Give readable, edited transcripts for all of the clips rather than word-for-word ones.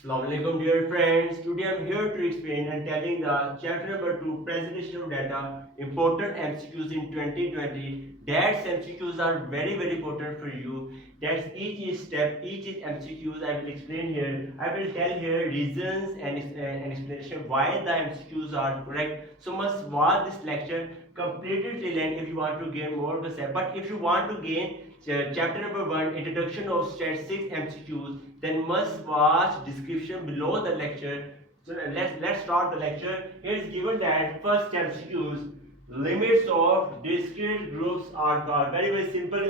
Assalamualaikum dear friends. Today I am here to explain and telling the chapter number 2 presentation of data important MCQs in 2020. That's MCQs are very important for you. That's each is step, each is MCQs I will explain here. I will tell here reasons and explanation why the MCQs are correct. So must watch this lecture completely till end if you want to gain more concept. But if you want to gain chapter number 1 introduction of stat 6 MCQs, then must watch description below the lecture. So let's start the lecture. Here is given that first MCQs limits of discrete groups are called. Very simple.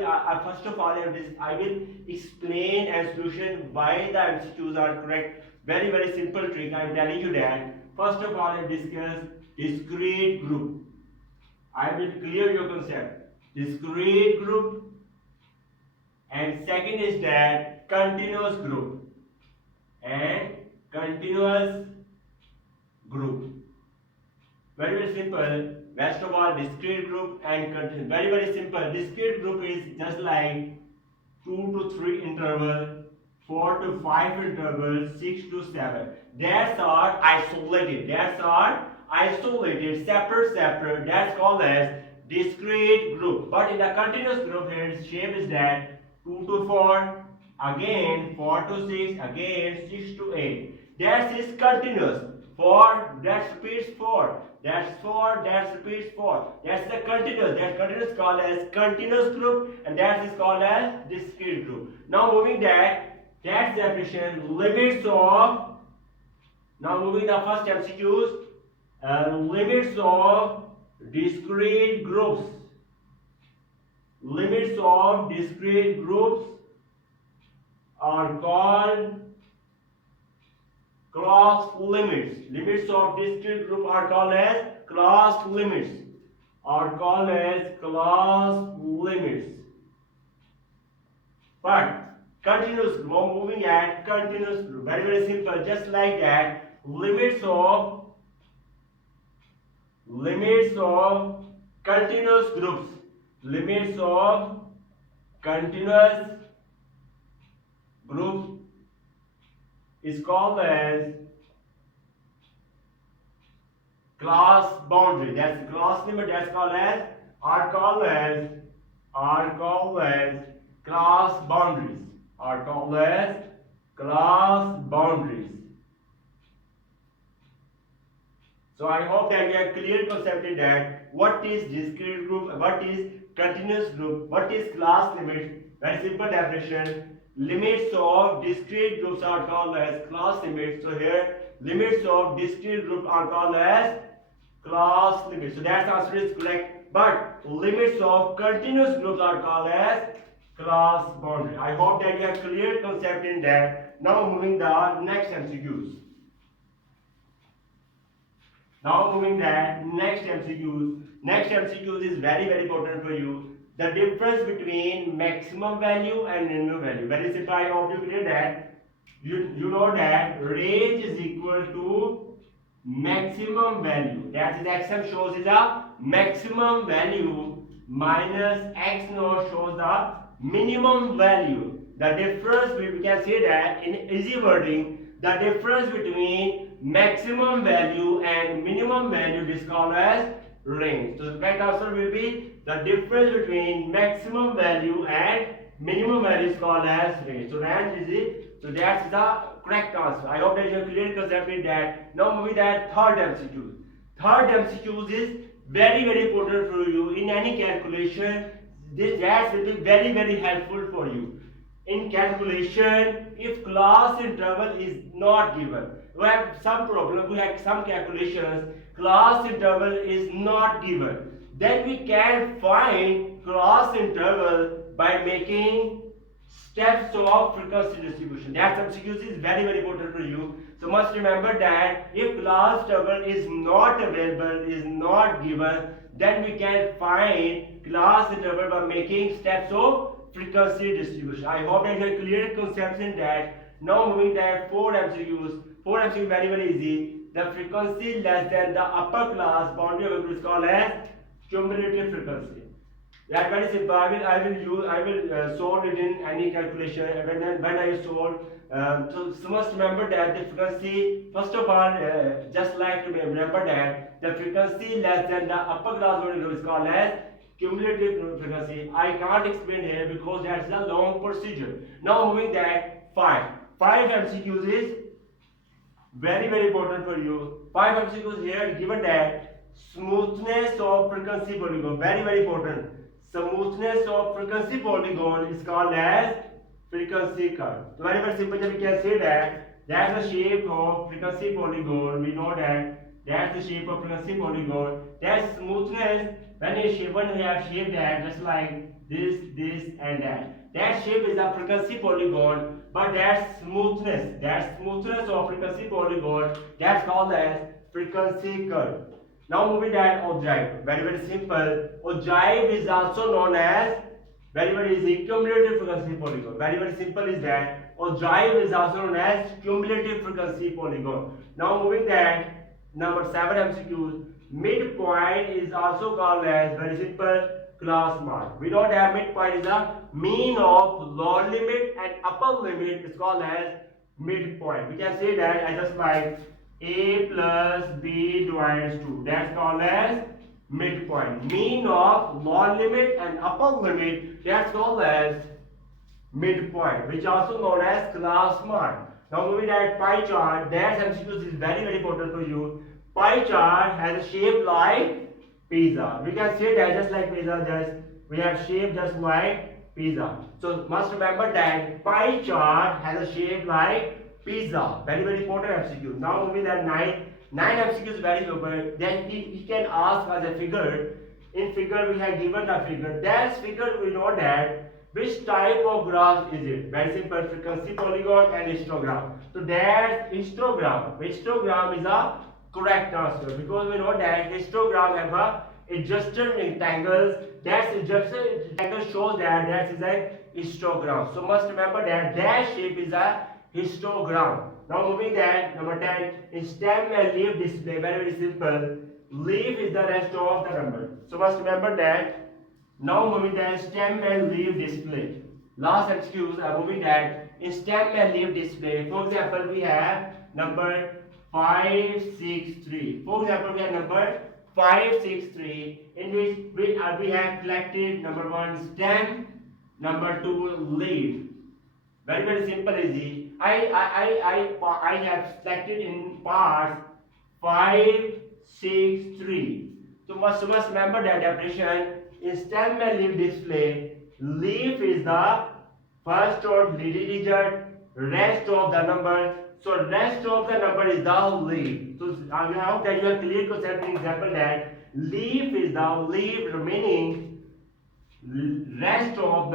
First of all I will explain and solution why the MCQs are correct. Very simple trick. I am telling you that first of all I discuss discrete group. I will clear your concept. Discrete group, and second is that continuous group and continuous group. Very simple. Best of all, discrete group and continuous. Very simple. Discrete group is just like 2 to 3 interval, 4 to 5 interval, 6 to 7. That's are isolated. Separate. That's called as discrete group. But in the continuous group, here its shape is that 2 to 4, again 4 to 6, again 6 to 8. That is continuous. 4, that repeats 4. That's 4, that repeats 4. That's the continuous. That continuous called as continuous group, and that is called as discrete group. Now moving that's the definition. Limits of. Now moving the first MCQs. Limits of discrete groups. Limits of discrete groups are called cross limits. Limits of discrete group are called as cross limits. But continuous group, moving at continuous group. Very simple. Just like that, limits of continuous groups. Limits of continuous groups is called as class boundary. That's class limit. That's called as called as class boundaries. Are called as class boundaries. So I hope that you have clear concept in that what is discrete group, what is continuous group, what is class limit. Very simple definition. Limits of discrete groups are called as class limits. So here limits of discrete group are called as class limits. So that answer is correct. But limits of continuous groups are called as class boundary. I hope that you have clear concept in that. Now moving the next MCQs. Now moving that next MCQs. Next MCQs is very important for you. The difference between maximum value and minimum value. Very simple. I hope you clear that. You know that range is equal to maximum value. That is xm shows is a maximum value minus x naught shows the minimum value. The difference, we can say that in easy wording, the difference between maximum value and minimum value is called as range. So the correct answer will be the difference between maximum value and minimum value is called as range. So range is it. So that's the correct answer. I hope that you have clear concept in that. Now moving that third MCQ. Third MCQ is very important for you in any calculation. That will be very helpful for you. In calculation, if class interval is not given, we have some problem, we have some calculations, class interval is not given, then we can find class interval by making steps of frequency distribution. That MCQ is very important for you. So must remember that if class interval is not available, is not given, then we can find class interval by making steps of frequency distribution. I hope that you have clear concepts in that. Now moving that 4 MCQs. 4 MCQs very easy. The frequency less than the upper class boundary of a group is called as cumulative frequency. Yeah, very simple. I will solve it in any calculation. When I solve, so must remember that the frequency. First of all, just like to remember that the frequency less than the upper class polygon is called as cumulative frequency. I can't explain here because that's a long procedure. Now moving that five MCQs is very important for you. Five MCQs here given that smoothness of frequency polygon, very important. Smoothness of frequency polygon is called as frequency curve. So very simple. We can say that that's the shape of frequency polygon. We know that that's the shape of frequency polygon. That smoothness when we have shaped that just like this and that. That shape is a frequency polygon, but that smoothness of frequency polygon, that's called as frequency curve. Now moving that ogive, very simple. Ogive is also known as very easy cumulative frequency polygon. Very simple is that ogive is also known as cumulative frequency polygon. Now moving that number 7 MCQs. Midpoint is also called as very simple class mark. We know that midpoint is a mean of lower limit and upper limit is called as midpoint. We can say that as just like a plus b divided 2. That's called as midpoint. Mean of lower limit and upper limit, that's called as midpoint, which also known as class mark. Now moving at pie chart, that MCQ is very important for you. Pie chart has a shape like pizza. We can say that just like pizza, just we have shape just like pizza. So must remember that pie chart has a shape like pizza. Very important MCQ. Now moving at 9 MCQ is very simple. Then he can ask us a figure. In figure we have given a figure. That figure we know that which type of graph is it? Very simple, frequency polygon and histogram. So that histogram is a correct answer because we know that histogram have a adjusted rectangles. That adjusted rectangle shows that that is a histogram. So must remember that that shape is a histogram. Now moving that number 10 is stem and leaf display. Very simple. Leaf is the rest of the number. So must remember that. Now moving that stem and leaf display. Last excuse are moving that in stem and leaf display. For example, we have number 563. For example, we have number 563 in which we have collected number 1 stem, number 2 leaf. Very simple, easy. I have selected in parts 5, 6, 3. So must remember that definition. In stem and leaf display, leaf is the first or leading digit, rest of the number. So rest of the number is the leaf. So I hope that you have clear concept in example that leaf is the leaf remaining rest of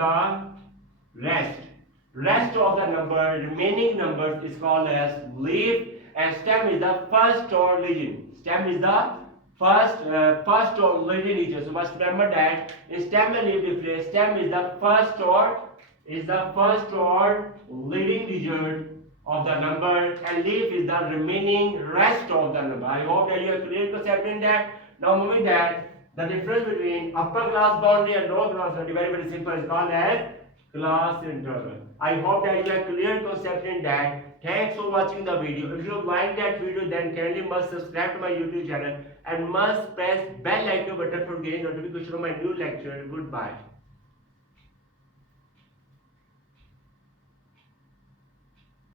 the number, remaining numbers is called as leaf, and stem is the first or leading. Stem is the first or leading digit. So must remember that in stem and leaf display, stem is the first or leading digit of the number, and leaf is the remaining rest of the number. I hope that you have clear concept in that. Now moving that the difference between upper class boundary and lower class boundary very simple is called as class interval. I hope that you have clear concept in that. Thanks for watching the video. If you like that video, then kindly must subscribe to my YouTube channel and must press bell icon button for getting notification of my new lecture. Goodbye.